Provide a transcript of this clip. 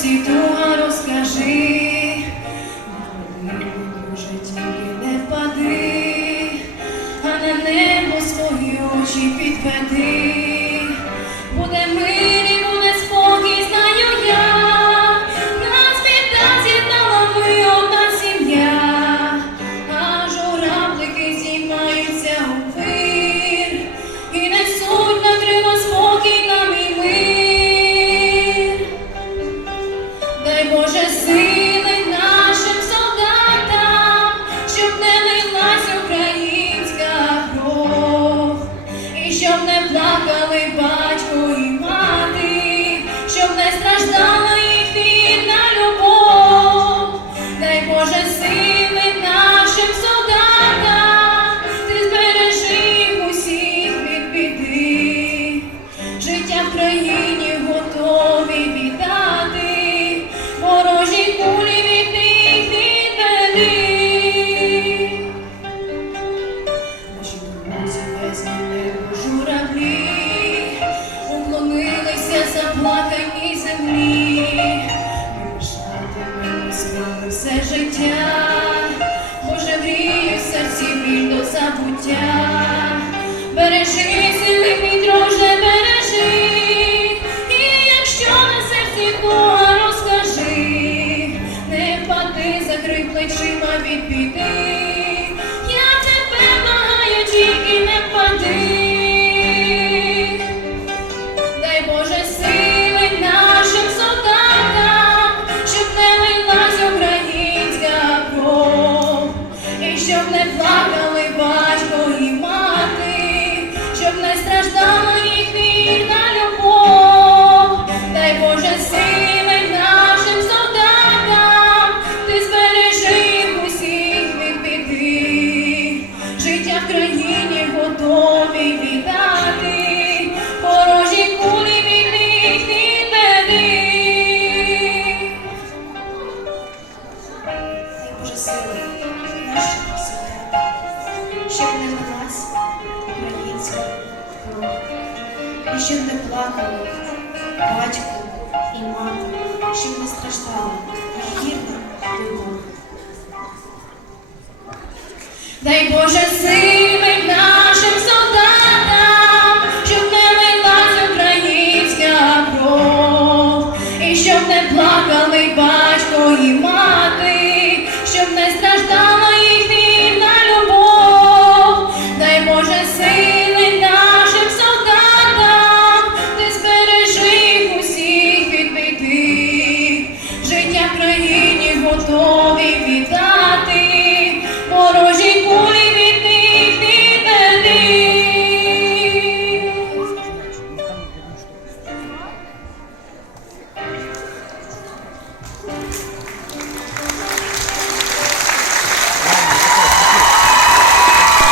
всі розкажи. Весь небо журавлі, уклонилися заплакані землі. Ми з вами все життя, Боже, мрію в серці до забуття. Щоб не плакали батько і мати, щоб не страждала їх любов. Дай Боже сили нашим солдатам, ти збережи усіх від біди. Життя в країні готові віддати, ворожі кулі від них відведи. Дай Боже сили нашим себе, щоб не велась українська кров, і щоб не плакали батько і мати, щоб не страждала вірна любов. Дай Боже сили Oh.